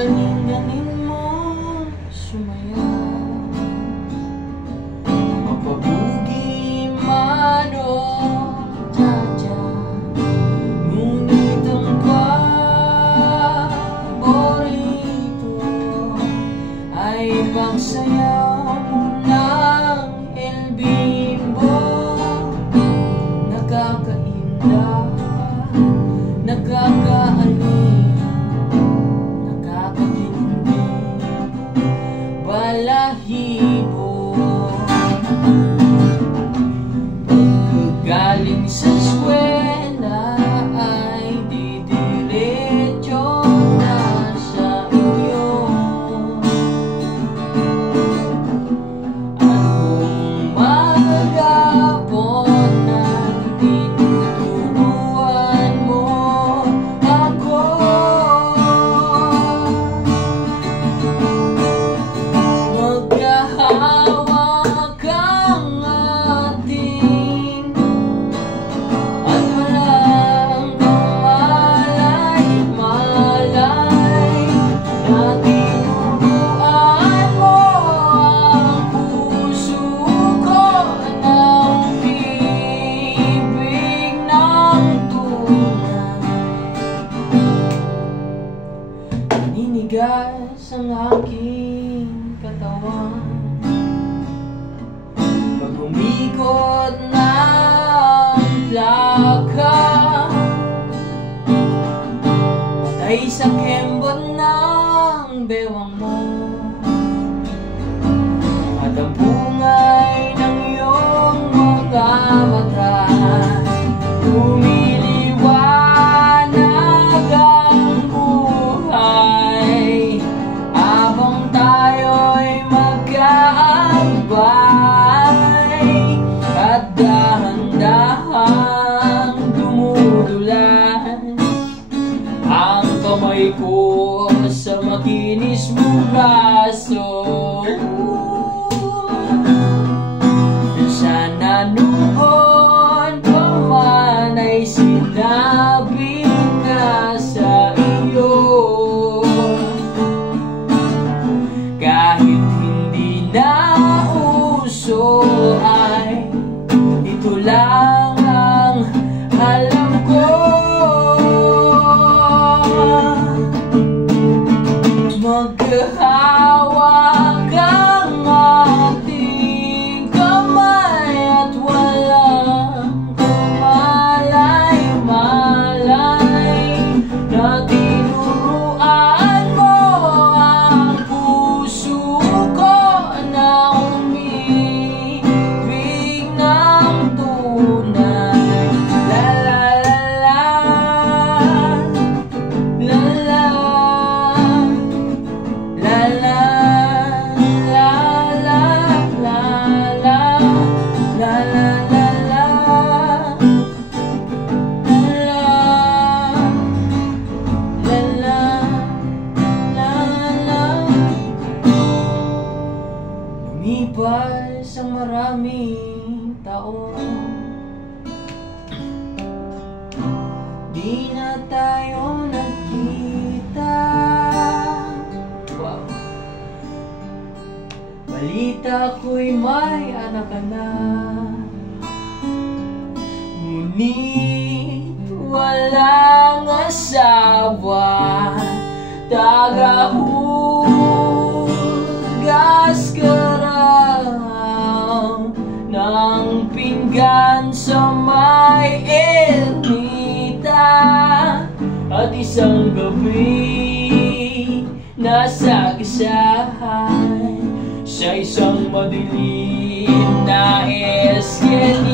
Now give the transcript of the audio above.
galing-galing mo sumayaw. Mapabugi man o tadya, ngunit ang paborito ay pagsayaw ng El Bimbo. Nakakainda, nakakaaling, nakakatindi, balahibo. Pagkagaling sa eskwela ay didiretso na sa inyo. At kung maghapon na tinuturuan mo ako, magkahawak ang ating at walang kamalay-malay na tinuruan mo ang puso ko ng bibig ng tunay. Naninigas ang aking katawan pag umikot ng plaka, patay sa kembot ng bewang mo at ang bungay ng iyong mga mata. Lumiliwanag ang buhay habang tayo'y magkaambay at dahan-dahang dumudulan ang kamay ko sa makinis mong braso. Sana noon pa man ay sinabi na sa iyo, kahit hindi na uso ay ito lang ang alam ko. Maghahawak ang ating kamay at walang kamalay-malay na tinuruan mo ang puso ko na umibig ng tunay. La la la la, la la, la la, la la, la la, la la, la la, la la. Lumipas ang maraming taon, di na tayo nagkita. Wow. Balita ko'y may anak ka na, ngunit walang asawa. Tagahugas ka raw ng pinggan sa may ermita, at isang gabi nasa gisahan sa isang madilim na eskwela.